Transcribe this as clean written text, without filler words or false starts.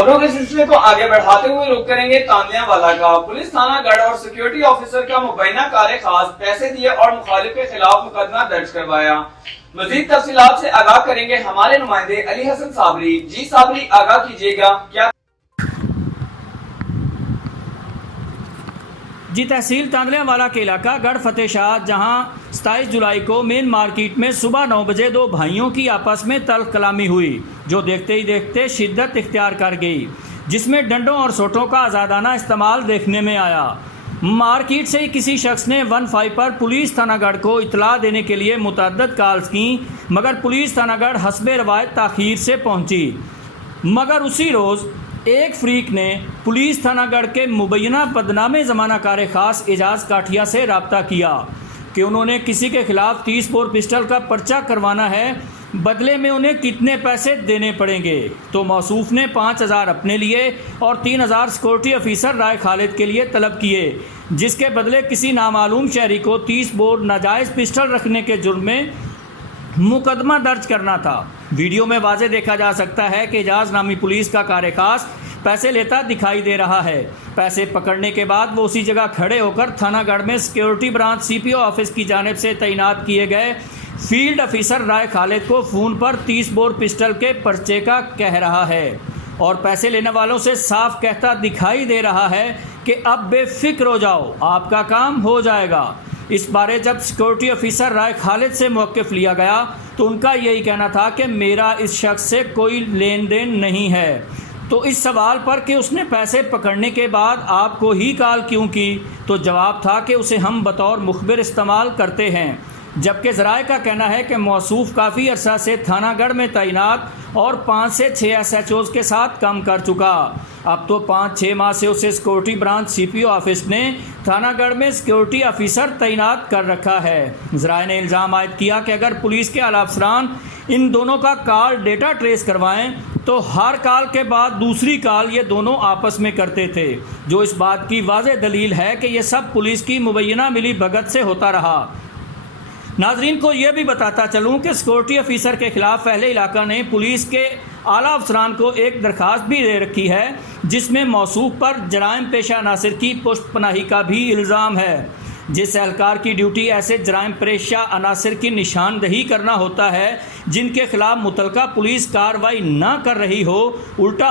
खबरों के सिलसिले को आगे बढ़ाते हुए रुख करेंगे तांदियावाला का। पुलिस थाना गढ़ और सिक्योरिटी ऑफिसर का मुबैना कार खास पैसे दिए और मुखालिफ के खिलाफ मुकदमा दर्ज करवाया। मजीद तफसीलात से आगाह करेंगे हमारे नुमाइंदे अली हसन साबरी। जी साबरी, आगाह कीजिएगा क्या? जी, तहसील तांदियावाला के इलाका गढ़ फतेह शाह, जहां 27 जुलाई को मेन मार्केट में सुबह 9 बजे दो भाइयों की आपस में तल्ख कलामी हुई, जो देखते ही देखते शिद्दत इख्तियार कर गई, जिसमें डंडों और सोटों का आज़ादाना इस्तेमाल देखने में आया। मार्केट से किसी शख्स ने 15 पर पुलिस थानागढ़ को इतला देने के लिए मुतअद्दिद कॉल्स की, मगर पुलिस थानागढ़ हस्बे रवायत ताख़ीर से पहुंची। मगर उसी रोज़ एक फरीक ने पुलिस थानागढ़ के मुबैना बदनामे ज़माना कार ख़ास एजाज़ काठिया से रब्ता किया कि उन्होंने किसी के खिलाफ 30 बोर पिस्टल का पर्चा करवाना है, बदले में उन्हें कितने पैसे देने पड़ेंगे। तो मौसूफ ने 5000 अपने लिए और 3000 सिक्योरिटी ऑफिसर राय खालिद के लिए तलब किए, जिसके बदले किसी नामालूम शहरी को 30 बोर नाजायज़ पिस्टल रखने के जुर्म में मुकदमा दर्ज करना था। वीडियो में वाज़े देखा जा सकता है कि एजाज नामी पुलिस का कार खास पैसे लेता दिखाई दे रहा है। पैसे पकड़ने के बाद वो उसी जगह खड़े होकर थानागढ़ में सिक्योरिटी ब्रांच सीपीओ ऑफिस की जानिब से तैनात किए गए फील्ड ऑफिसर राय खालिद को फ़ोन पर 30 बोर पिस्टल के पर्चे का कह रहा है और पैसे लेने वालों से साफ कहता दिखाई दे रहा है कि अब बेफिक्र हो जाओ, आपका काम हो जाएगा। इस बारे जब सिक्योरिटी ऑफिसर राय खालिद से मौक़िफ़ लिया गया तो उनका यही कहना था कि मेरा इस शख्स से कोई लेन देन नहीं है। तो इस सवाल पर कि उसने पैसे पकड़ने के बाद आपको ही कॉल क्यों की, तो जवाब था कि उसे हम बतौर मुखबिर इस्तेमाल करते हैं। जबकि ज़राए का कहना है कि मौसूफ काफ़ी अरसा से थानागढ़ में तैनात और 5 से 6 SHOs के साथ काम कर चुका। अब तो 5-6 माह से उसे सिक्योरिटी ब्रांच सीपीओ ऑफिस ने थानागढ़ में सिक्योरिटी ऑफिसर तैनात कर रखा है। ज़राए ने इल्ज़ाम आयद किया कि अगर पुलिस के आला अफसरान इन दोनों का कॉल डेटा ट्रेस करवाएं तो हर कॉल के बाद दूसरी कॉल ये दोनों आपस में करते थे, जो इस बात की वाज़ेह दलील है कि यह सब पुलिस की मुबैना मिली भगत से होता रहा। नाजरीन को यह भी बताता चलूँ कि सिक्योरिटी ऑफिसर के खिलाफ पहले इलाका ने पुलिस के आला अफसरान को एक दरख्वास्त भी दे रखी है, जिसमें मौसूफ पर जराइम पेशा अनासर की पुष्ट पनाही का भी इल्ज़ाम है। जिस एहलकार की ड्यूटी ऐसे जराइम पेशा अनासर की निशानदही करना होता है जिनके खिलाफ मुतलका पुलिस कार्रवाई न कर रही हो, उल्टा